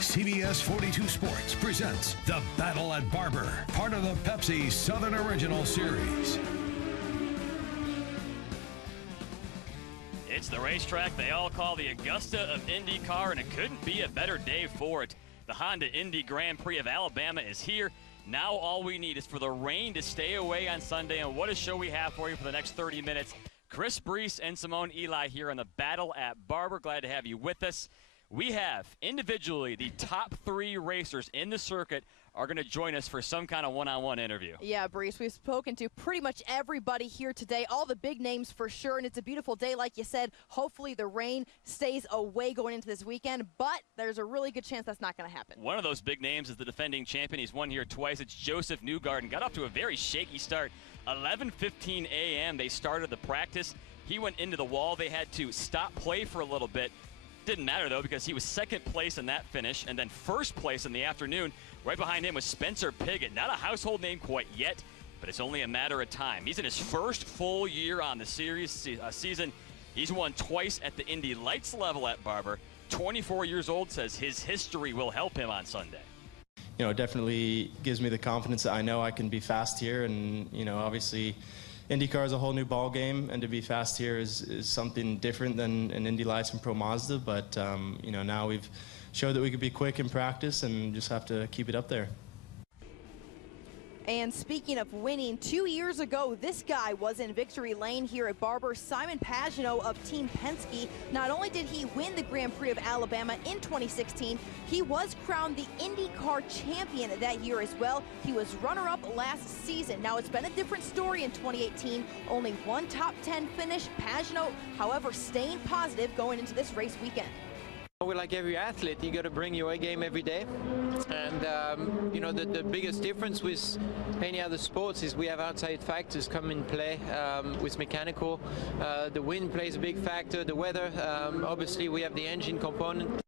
CBS 42 Sports presents The Battle at Barber, part of the Pepsi Southern Original Series. It's the racetrack they all call the Augusta of IndyCar, and it couldn't be a better day for it. The Honda Indy Grand Prix of Alabama is here. Now all we need is for the rain to stay away on Sunday, and what a show we have for you for the next 30 minutes. Chris Brees and Simone Eli here on the Battle at Barber. Glad to have you with us. We have, individually, the top 3 racers in the circuit are going to join us for some kind of one-on-one interview. Yeah, Brees, we've spoken to pretty much everybody here today, all the big names for sure, and it's a beautiful day, like you said. Hopefully the rain stays away going into this weekend, but there's a really good chance that's not going to happen. One of those big names is the defending champion. He's won here twice. It's Joseph Newgarden. Got off to a very shaky start. 11:15 a.m. they started the practice. He went into the wall. They had to stop play for a little bit. Didn't matter, though, because he was second place in that finish, and then first place in the afternoon. Right behind him was Spencer Pigot. Not a household name quite yet, but it's only a matter of time. He's in his first full year on the series season. He's won twice at the Indy Lights level at Barber. 24 years old, says his history will help him on Sunday. You know, it definitely gives me the confidence that I know I can be fast here, and, you know, obviously IndyCar is a whole new ball game, and to be fast here is something different than an Indy Lights and Pro Mazda, but you know, now we've showed that we could be quick in practice and just have to keep it up there. And speaking of winning, 2 years ago, this guy was in victory lane here at Barber. Simon Pagenaud of Team Penske. Not only did he win the Grand Prix of Alabama in 2016, he was crowned the IndyCar champion that year as well. He was runner-up last season. Now, it's been a different story in 2018. Only one top 10 finish. Pagenaud, however, staying positive going into this race weekend. Well, like every athlete, you got to bring your A game every day, and you know, the biggest difference with any other sports is we have outside factors come in play. With mechanical, the wind plays a big factor, the weather, obviously we have the engine component.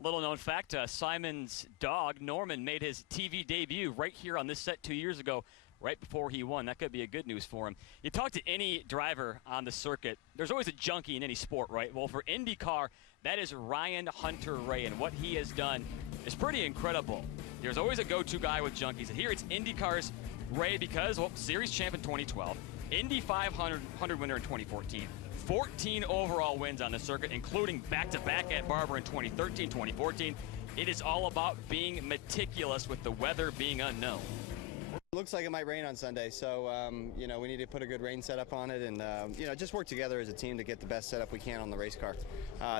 Little known fact, Simon's dog Norman made his TV debut right here on this set 2 years ago, right before he won. That could be a good news for him. You talk to any driver on the circuit, there's always a junkie in any sport, right? Well, for IndyCar, that is Ryan Hunter-Reay, and what he has done is pretty incredible. There's always a go-to guy with junkies, and here it's IndyCar's Ray because, well, series champ in 2012, Indy 500 winner in 2014, 14 overall wins on the circuit, including back-to-back at Barber in 2013, 2014. It is all about being meticulous with the weather being unknown. It looks like it might rain on Sunday, so you know, we need to put a good rain setup on it, and you know, just work together as a team to get the best setup we can on the race car.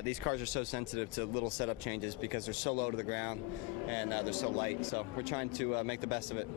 These cars are so sensitive to little setup changes because they're so low to the ground and they're so light, so we're trying to make the best of it.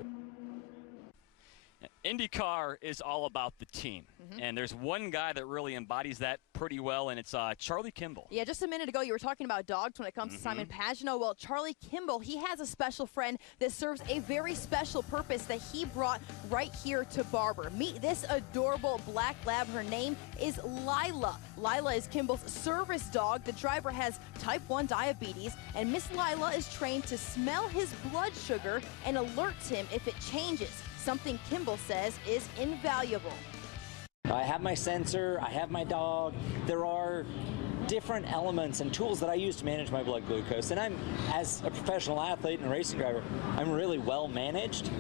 IndyCar is all about the team, and there's one guy that really embodies that pretty well, and it's Charlie Kimball. Yeah, just a minute ago you were talking about dogs when it comes to Simon Pagenaud. Well, Charlie Kimball, he has a special friend that serves a very special purpose that he brought right here to Barber. Meet this adorable black lab. Her name is Lila. Lila is Kimball's service dog. The driver has type 1 diabetes, and Miss Lila is trained to smell his blood sugar and alerts him if it changes. Something Kimball says is invaluable. I have my sensor, I have my dog. There are different elements and tools that I use to manage my blood glucose. And I'm, as a professional athlete and a racing driver, I'm really well managed,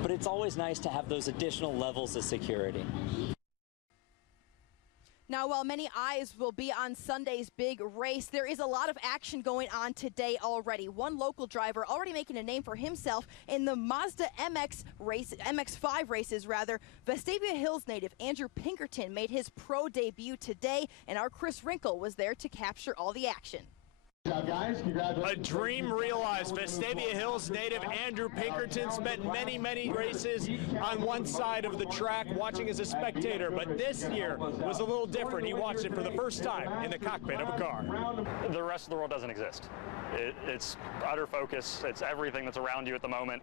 but it's always nice to have those additional levels of security. Now, while many eyes will be on Sunday's big race, there is a lot of action going on today already. One local driver already making a name for himself in the Mazda MX-5 races, rather. Vestavia Hills native Andrew Pinkerton made his pro debut today, and our Chris Wrinkle was there to capture all the action. A dream realized. Vestavia Hills native Andrew Pinkerton spent many races on one side of the track watching as a spectator, but this year was a little different. He watched it for the first time in the cockpit of a car. The rest of the world doesn't exist. It's utter focus. It's everything that's around you at the moment,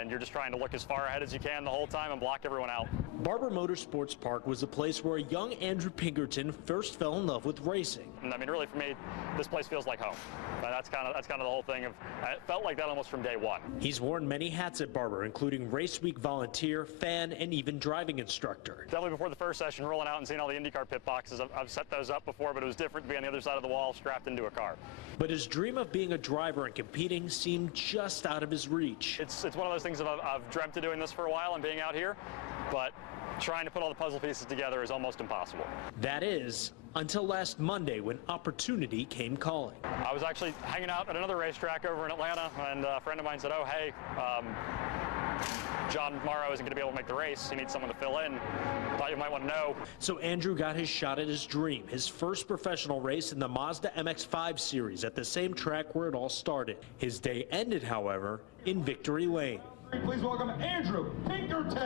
and you're just trying to look as far ahead as you can the whole time and block everyone out. Barber Motor Sports Park was the place where young Andrew Pinkerton first fell in love with racing. I mean, really, for me, this place feels like home. And that's kind of the whole thing. It felt like that almost from day one. He's worn many hats at Barber, including race week volunteer, fan, and even driving instructor. Definitely before the first session, rolling out and seeing all the IndyCar pit boxes. I've set those up before, but it was different to be on the other side of the wall, strapped into a car. But his dream of being a driver and competing seemed just out of his reach. It's one of those things that I've dreamt of doing this for a while and being out here, but trying to put all the puzzle pieces together is almost impossible. That is, until last Monday when opportunity came calling. I was actually hanging out at another racetrack over in Atlanta, and a friend of mine said, oh, hey, John Morrow isn't going to be able to make the race. He needs someone to fill in. Thought you might want to know. So Andrew got his shot at his dream, his first professional race in the Mazda MX-5 series at the same track where it all started. His day ended, however, in victory lane. Please welcome Andrew Pinkerton.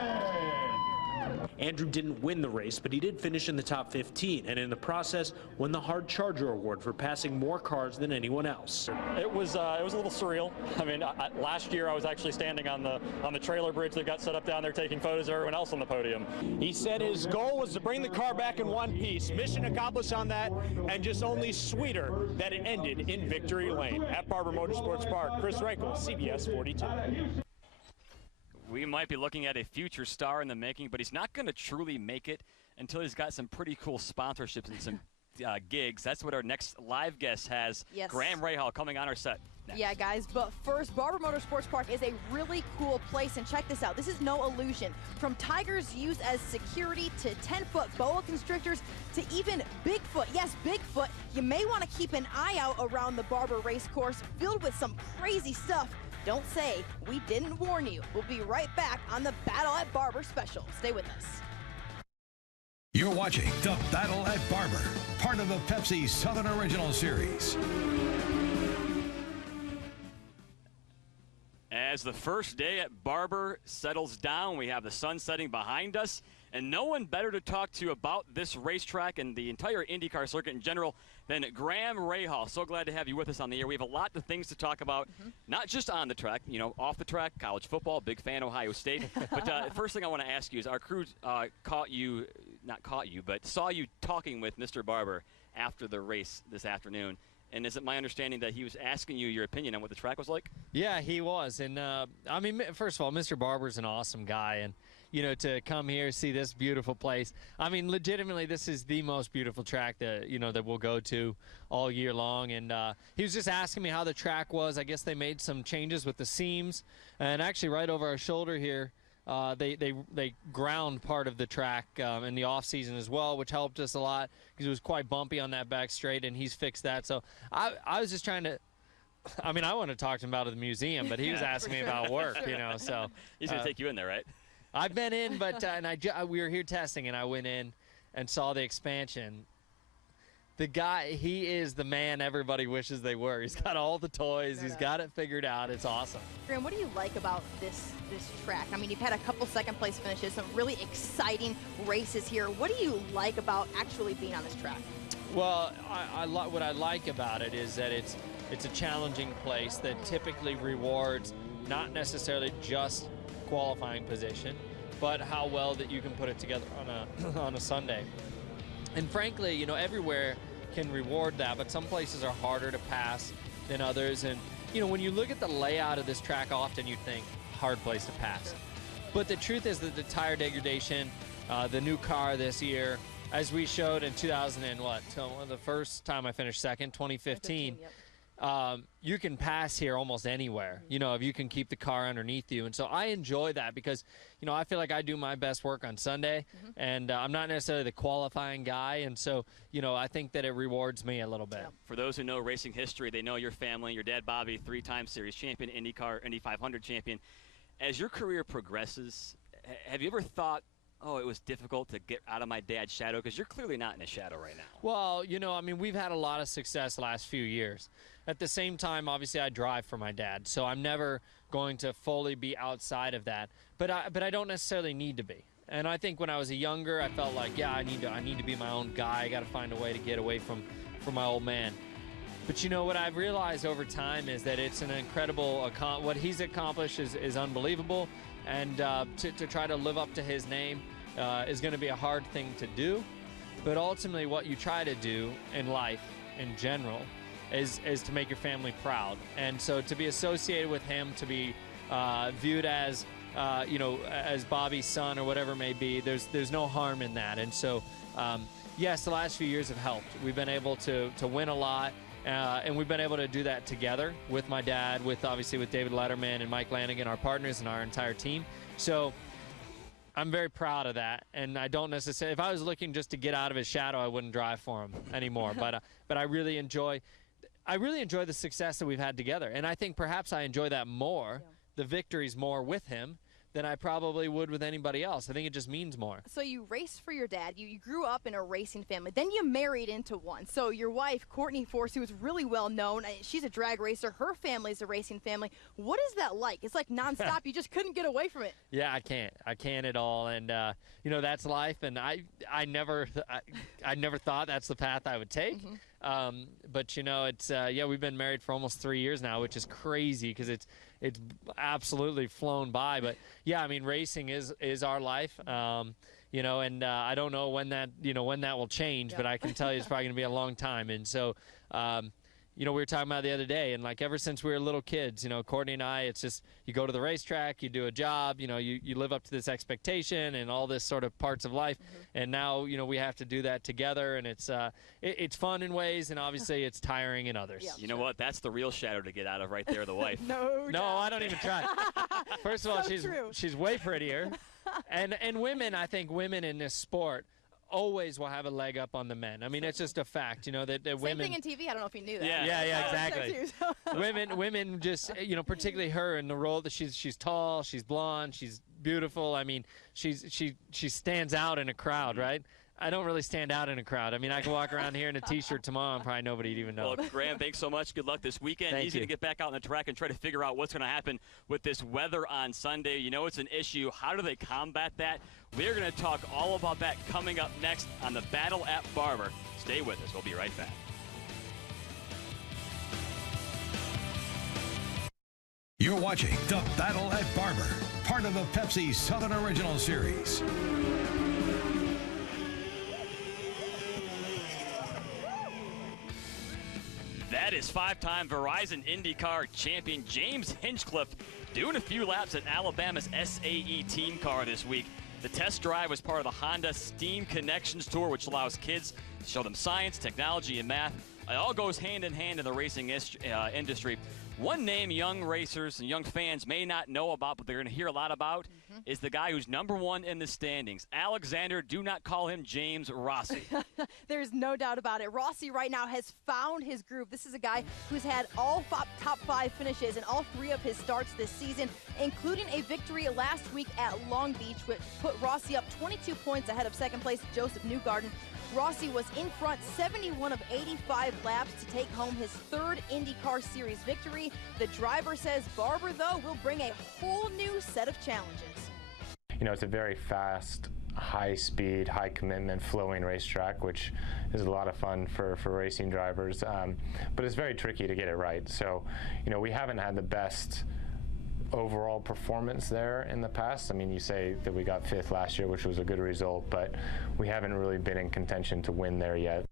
Andrew didn't win the race, but he did finish in the top 15, and in the process won the Hard Charger Award for passing more cars than anyone else. It was a little surreal. I mean, last year I was actually standing on the trailer bridge that got set up down there taking photos of everyone else on the podium. He said his goal was to bring the car back in one piece. Mission accomplished on that, and just only sweeter that it ended in victory lane. At Barber Motorsports Park, Chris Reichel, CBS 42. We might be looking at a future star in the making, but he's not going to truly make it until he's got some pretty cool sponsorships and some gigs. That's what our next live guest has. Yes. Graham Rahal coming on our set next. Yeah, guys, but first, Barber Motor Sports Park is a really cool place, and check this out. This is no illusion. From tigers used as security to 10-foot boa constrictors to even Bigfoot. Yes, Bigfoot. You may want to keep an eye out around the Barber race course, filled with some crazy stuff. Don't say we didn't warn you. We'll be right back on the Battle at Barber special. Stay with us. You're watching the Battle at Barber, part of the Pepsi Southern Original Series. As the first day at Barber settles down, we have the sun setting behind us, and no one better to talk to about this racetrack and the entire IndyCar circuit in general than Graham Rahal. So glad to have you with us on the air. We have a lot of things to talk about, not just on the track, you know, off the track, college football, big fan, Ohio State. But first thing I want to ask you is our crew saw you talking with Mr. Barber after the race this afternoon. And is it my understanding that he was asking you your opinion on what the track was like? Yeah, he was. And, I mean, first of all, Mr. Barber's an awesome guy. And, you know, to come here, see this beautiful place. I mean, legitimately, this is the most beautiful track that, you know, that we'll go to all year long. And he was just asking me how the track was. I guess they made some changes with the seams. And actually, right over our shoulder here, they ground part of the track in the off season as well, which helped us a lot because it was quite bumpy on that back straight, and he's fixed that. So I was just trying to, I mean, I want to talk to him about the museum, but he was asking me about work, you know. So he's gonna take you in there, right? I've been in, but we were here testing, and I went in and saw the expansion. The guy, he is the man everybody wishes they were. He's got all the toys. He's got it figured out. It's awesome. Graham, what do you like about this track? I mean, you've had a couple second-place finishes, some really exciting races here. What do you like about actually being on this track? Well, what I like about it is that it's a challenging place that typically rewards not necessarily just qualifying position, but how well that you can put it together on a Sunday. And frankly, you know, everywhere can reward that, but some places are harder to pass than others. And, you know, when you look at the layout of this track, often you think hard place to pass. But the truth is that the tire degradation, the new car this year, as we showed in the first time I finished second, 2015, you can pass here almost anywhere, you know, if you can keep the car underneath you. And so I enjoy that because, you know, I feel like I do my best work on Sunday, and I'm not necessarily the qualifying guy. And so, you know, I think that it rewards me a little bit. For those who know racing history, they know your family, your dad, Bobby, 3-time series champion, IndyCar, Indy 500 champion. As your career progresses, have you ever thought, oh, it was difficult to get out of my dad's shadow? Because you're clearly not in his shadow right now. Well, you know, I mean, we've had a lot of success the last few years. At the same time, obviously, I drive for my dad, so I'm never going to fully be outside of that. But I don't necessarily need to be. And I think when I was younger, I felt like, yeah, I need to be my own guy. I got to find a way to get away from my old man. But you know what I've realized over time is that it's an incredible what he's accomplished is unbelievable, and to try to live up to his name is going to be a hard thing to do. But ultimately, what you try to do in life in general is to make your family proud. And so to be associated with him, to be viewed as, as Bobby's son or whatever it may be, there's no harm in that. And so, yes, the last few years have helped. We've been able to win a lot, and we've been able to do that together with my dad, obviously with David Letterman and Mike Lanigan, our partners, and our entire team. So I'm very proud of that, and I don't necessarily, if I was looking just to get out of his shadow, I wouldn't drive for him anymore. But I really enjoy the success that we've had together, and I think perhaps I enjoy that more, the victories more with him than I probably would with anybody else. I think it just means more. So you raced for your dad. You grew up in a racing family. Then you married into one. So your wife, Courtney Force, who is really well known, she's a drag racer. Her family's a racing family. What is that like? It's like nonstop. You just couldn't get away from it. Yeah, I can't at all. And that's life. And I never thought that's the path I would take. But it's we've been married for almost 3 years now, which is crazy because it's absolutely flown by. But yeah, I mean, racing is our life. And I don't know when that will change, but I can tell you it's probably going to be a long time. And so, we were talking about it the other day, and like ever since we were little kids, Courtney and I, it's just you go to the racetrack, you do a job, you live up to this expectation and all this sort of parts of life. And now, we have to do that together, and it's fun in ways, and obviously it's tiring in others. You know what? That's the real shadow to get out of right there, the wife. No, I don't even try. First of all, she's way prettier. And women, I think women in this sport always will have a leg up on the men. I mean, it's just a fact, that women. Same thing in TV. I don't know if you knew that. Yeah, exactly. women just, particularly her in the role that she's tall, she's blonde, she's beautiful. I mean, she stands out in a crowd, right? I don't really stand out in a crowd. I mean, I can walk around here in a T-shirt tomorrow and probably nobody'd even know. Well, Graham, thanks so much. Good luck this weekend. Thank Easy you. to get back out on the track and try to figure out what's going to happen with this weather on Sunday. It's an issue. How do they combat that? We're going to talk all about that coming up next on the Battle at Barber. Stay with us. We'll be right back. You're watching the Battle at Barber, part of the Pepsi Southern Original Series. That is five-time Verizon IndyCar champion James Hinchcliffe doing a few laps at Alabama's SAE team car this week. The test drive was part of the Honda Steam Connections Tour, which allows kids to show them science, technology, and math. It all goes hand in hand in the racing industry. One name young racers and young fans may not know about, but they're going to hear a lot about, is the guy who's #1 in the standings. Alexander, do not call him James Rossi. There's no doubt about it. Rossi right now has found his groove. This is a guy who's had all top 5 finishes in all 3 of his starts this season, including a victory last week at Long Beach, which put Rossi up 22 points ahead of second place Joseph Newgarden. Rossi was in front 71 of 85 laps to take home his 3rd IndyCar Series victory. The driver says Barber, though, will bring a whole new set of challenges. It's a very fast, high-speed, high-commitment, flowing racetrack, which is a lot of fun for racing drivers. But it's very tricky to get it right. So, we haven't had the best overall performance there in the past. I mean, you say that we got 5th last year, which was a good result, but we haven't really been in contention to win there yet.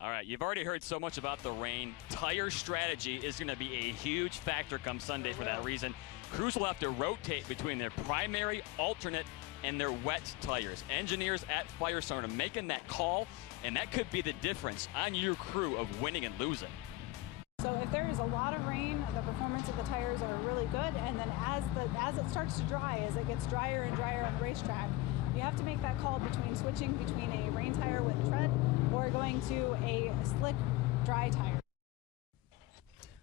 All right, you've already heard so much about the rain. Tire strategy is going to be a huge factor come Sunday for that reason. Crews will have to rotate between their primary, alternate, and their wet tires. Engineers at Firestone are making that call, and that could be the difference on your crew of winning and losing. So if there is a lot of rain, the performance of the tires are really good, and then as it starts to dry, as it gets drier and drier on the racetrack, you have to make that call between switching between a rain tire with tread or going to a slick, dry tire.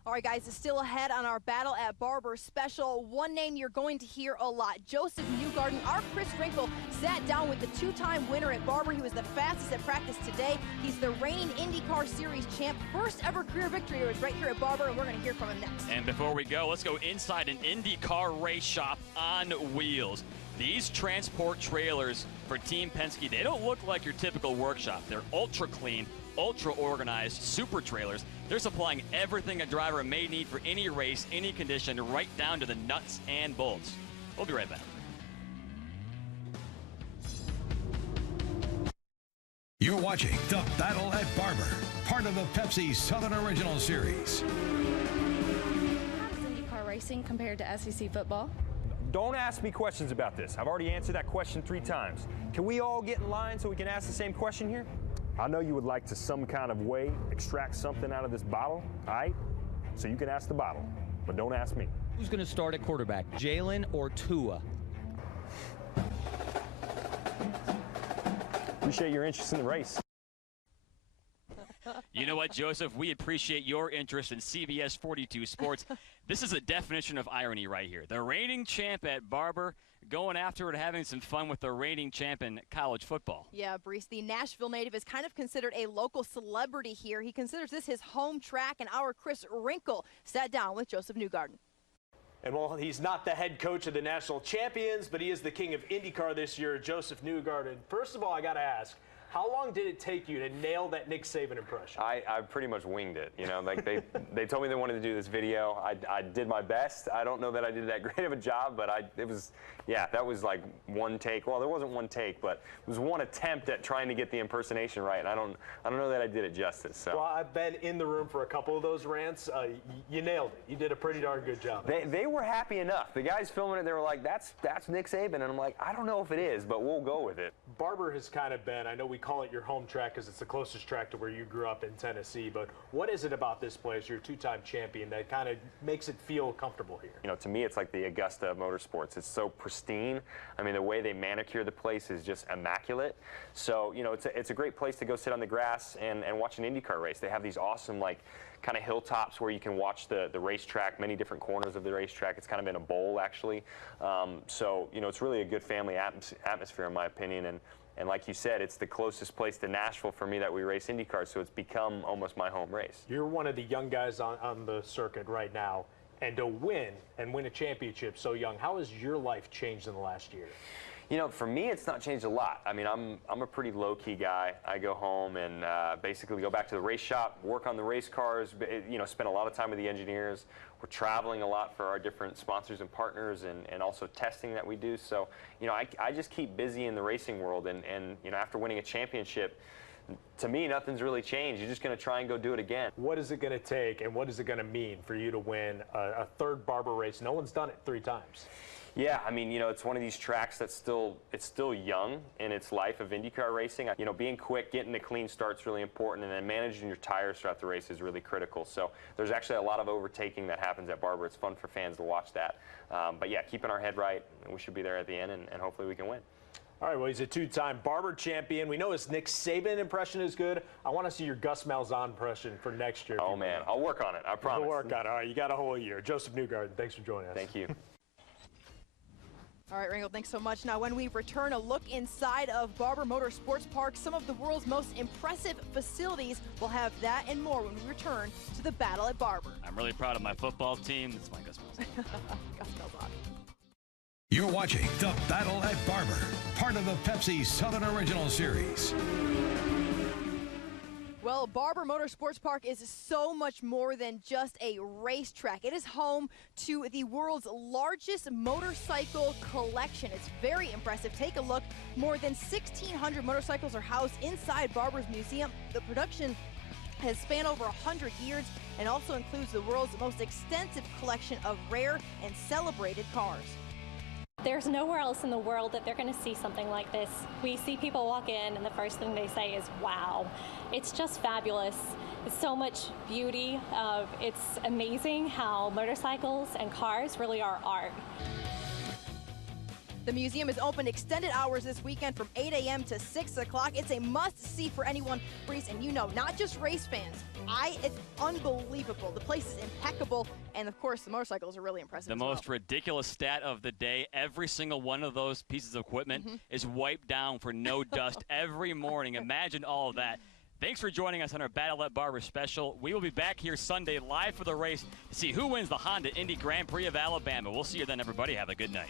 All right, guys, it's still ahead on our Battle at Barber special. One name you're going to hear a lot, Joseph Newgarden. Our Chris Drinkle sat down with the 2-time winner at Barber. He was the fastest at practice today. He's the reigning IndyCar Series champ. First ever career victory was right here at Barber, and we're going to hear from him next. And before we go, let's go inside an IndyCar race shop on wheels. These transport trailers for Team Penske, they don't look like your typical workshop. They're ultra clean, ultra organized, super trailers. They're supplying everything a driver may need for any race, any condition, right down to the nuts and bolts. We'll be right back. You're watching The Battle at Barber, part of the Pepsi Southern Original Series. How does IndyCar racing compared to SEC football? Don't ask me questions about this. I've already answered that question 3 times. Can we all get in line so we can ask the same question here? I know you would like to some kind of way extract something out of this bottle, all right? So you can ask the bottle, but don't ask me. Who's going to start at quarterback, Jalen or Tua? Appreciate your interest in the race. You know what, Joseph? We appreciate your interest in CBS 42 Sports. This is a definition of irony right here. The reigning champ at Barber going after it, having some fun with the reigning champ in college football. Yeah, Brees, the Nashville native is kind of considered a local celebrity here. He considers this his home track, and our Chris Wrinkle sat down with Joseph Newgarden. And while he's not the head coach of the national champions, but he is the king of IndyCar this year, Joseph Newgarden. First of all, I got to ask, how long did it take you to nail that Nick Saban impression? I pretty much winged it. You know, like they told me they wanted to do this video. I did my best. I don't know that I did that great of a job, but that was like one take. Well, there wasn't one take, but it was one attempt at trying to get the impersonation right. And I don't know that I did it justice. So. Well, I've been in the room for a couple of those rants. You nailed it. You did a pretty darn good job. They were happy enough. The guys filming it, they were like, that's Nick Saban. And I'm like, I don't know if it is, but we'll go with it. Barber has kind of been, I know we call it your home track because it's the closest track to where you grew up in Tennessee, but what is it about this place, you're a 2-time champion, that kind of makes it feel comfortable here? You know, to me, it's like the Augusta of motorsports. It's so pristine. I mean, the way they manicure the place is just immaculate. So, you know, it's a great place to go sit on the grass and watch an IndyCar race. They have these awesome, like, kind of hilltops where you can watch the racetrack, many different corners of the racetrack. It's kind of in a bowl, actually. So, you know, it's really a good family atmosphere, in my opinion. And like you said, it's the closest place to Nashville for me that we race IndyCar, so it's become almost my home race. You're one of the young guys on the circuit right now, and to win a championship so young, how has your life changed in the last year? You know, for me, it's not changed a lot. I mean, I'm a pretty low-key guy. I go home and basically go back to the race shop, work on the race cars, you know, spend a lot of time with the engineers. We're traveling a lot for our different sponsors and partners, and also testing that we do. So, you know, I just keep busy in the racing world, and you know, after winning a championship, to me, nothing's really changed. You're just going to try and go do it again. What is it going to take, and what is it going to mean for you to win a third Barber race? No one's done it 3 times. Yeah, I mean, you know, it's one of these tracks that's it's still young in its life of IndyCar racing. You know, being quick, getting a clean start's really important, and then managing your tires throughout the race is really critical. So there's actually a lot of overtaking that happens at Barber. It's fun for fans to watch that. But yeah, keeping our head right, we should be there at the end, and hopefully we can win. All right, well, he's a 2-time Barber champion. We know his Nick Saban impression is good. I want to see your Gus Malzahn impression for next year. Oh, man, I'll work on it. I promise. You'll work on it. All right, you got a whole year. Joseph Newgarden, thanks for joining us. Thank you. All right, Ringo, thanks so much. Now, when we return, a look inside of Barber Motor Sports Park, some of the world's most impressive facilities. We'll have that and more when we return to the Battle at Barber. I'm really proud of my football team. That's my Gus Malzahn. Gus Malzahn. You're watching The Battle at Barber, part of the Pepsi Southern Original Series. Well, Barber Motor Sports Park is so much more than just a racetrack. It is home to the world's largest motorcycle collection. It's very impressive. Take a look. More than 1,600 motorcycles are housed inside Barber's museum. The production has spanned over 100 years and also includes the world's most extensive collection of rare and celebrated cars. There's nowhere else in the world that they're going to see something like this. We see people walk in and the first thing they say is, wow. It's just fabulous. It's so much beauty. It's amazing how motorcycles and cars really are art. The museum is open extended hours this weekend from 8 a.m. to 6 o'clock. It's a must-see for anyone, Brees, and you know, not just race fans. It's unbelievable. The place is impeccable, and of course, the motorcycles are really impressive. The most ridiculous stat of the day, every single one of those pieces of equipment is wiped down for no dust every morning. Imagine all of that. Thanks for joining us on our Battle at Barber special. We will be back here Sunday live for the race to see who wins the Honda Indy Grand Prix of Alabama. We'll see you then, everybody. Have a good night.